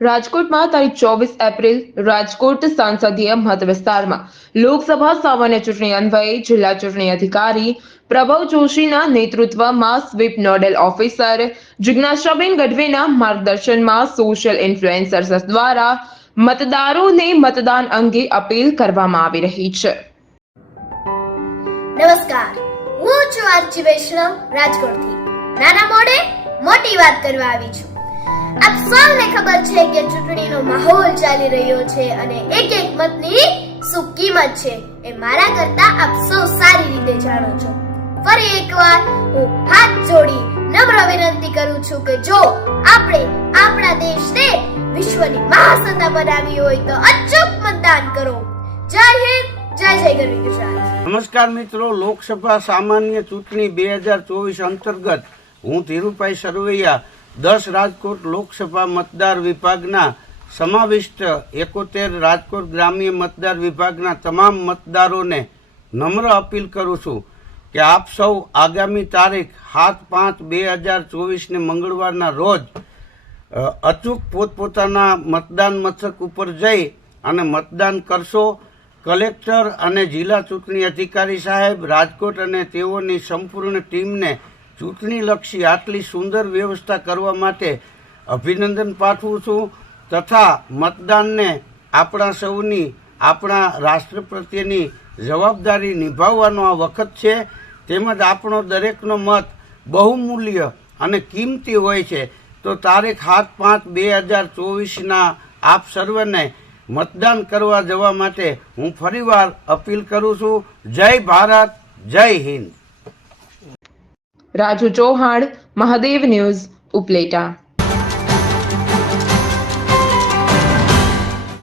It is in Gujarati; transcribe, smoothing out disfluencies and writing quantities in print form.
રાજકોટમાં તારીખ 24 એપ્રિલ રાજકોટ સંસદીય મત વિસ્તારમાં લોકસભા સામાન્ય ચૂંટણી અન્વયે જિલ્લા ચૂંટણી અધિકારી પ્રભવ જોશીના નેતૃત્વમાં sweep nodal officer જિજ્ઞાસાબેન ગઢવીના માર્ગદર્શનમાં social influencers દ્વારા મતદારોને મતદાન અંગે અપીલ કરવામાં આવી રહી છે। નમસ્કાર, હું છું આરજી વૈષ્ણવ રાજકોટથી। નાના મોઢે મોટી વાત કરવા આવી છું। આપ સૌને ખબર છે કે ચૂંટણીનો માહોલ ચાલી રહ્યો છે અને એક એક મતની શું કિંમત છે એ મારા કરતા આપ સૌ સારી રીતે જાણો છો। ફરી એકવાર હું હાથ જોડી નમ્ર વિનંતી કરું છું કે જો આપણે આપણા દેશને વિશ્વની મહાસત્તા બનાવવી હોય તો અચૂક મતદાન કરો। જય હિન્દ, જય જય ગરવી ગુજરાત। નમસ્કાર મિત્રો, લોકસભા સામાન્ય ચૂંટણી 2024 અંતર્ગત હું ધીરુભાઈ સરવૈયા 10 રાજકોટ લોકસભા મતદાર વિભાગના સમાવિષ્ટ 71 રાજકોટ ગ્રામ્ય મતદાર વિભાગના તમામ મતદારોને નમ્ર અપીલ કરું છું કે આપ સૌ આગામી તારીખ 7/5/2024 ને મંગળવારના રોજ અચૂક પોતપોતાના મતદાન મથક ઉપર જઈ અને મતદાન કરશો। કલેક્ટર અને જિલ્લા ચૂંટણી અધિકારી સાહેબ રાજકોટ અને તેઓની સંપૂર્ણ ટીમને ચૂંટણીલક્ષી આટલી સુંદર વ્યવસ્થા કરવા માટે અભિનંદન પાઠવું છું તથા મતદાનને આપણા સૌની આપણા રાષ્ટ્ર પ્રત્યેની જવાબદારી નિભાવવાનો આ વખત છે। તેમજ આપણો દરેકનો મત બહુમૂલ્ય અને કિંમતી હોય છે। તો તારીખ 7/5/2024ના આપ સર્વને મતદાન કરવા જવા માટે હું ફરીવાર અપીલ કરું છું। જય ભારત, જય હિન્દ। રાજુ ચૌહાણ, મહાદેવ ન્યૂઝ, ઉપલેટા।